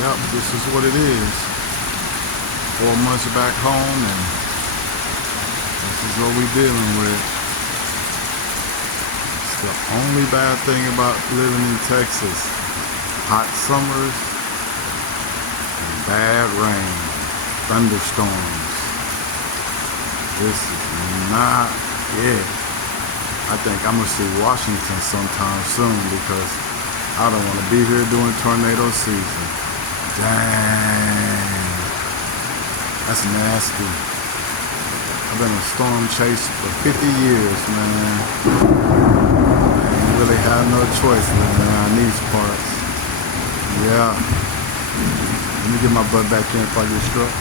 Yep, this is what it is. 4 months back home, and this is what we're dealing with. It's the only bad thing about living in Texas. Hot summers and bad rain, thunderstorms. This is not it. I think I'm gonna see Washington sometime soon because I don't want to be here during tornado season. Dang. That's nasty. I've been a storm chase for 50 years, man. I ain't really had no choice living around these parts. Yeah. Let me get my butt back in if I get struck.